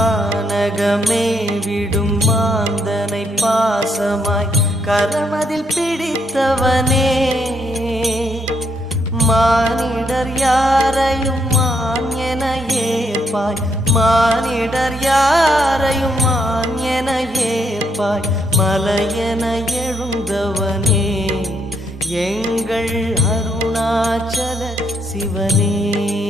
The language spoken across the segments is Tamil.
கானகமே விடும் மாந்தனை பாசமாய் கரமதில் பிடித்தவனே. மானிடர் யாரையும் மான் என ஏற்பாய் மானிடர் யாரையும் மான் என ஏற்பாய் மலையென எழுந்தவனே. எங்கள் அருணாச்சல சிவனே.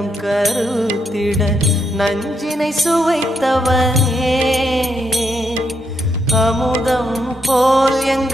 கண்டம் கருத்திட நஞ்சினை சுவைத்தவனே. அமுதம் போல் எங்கள்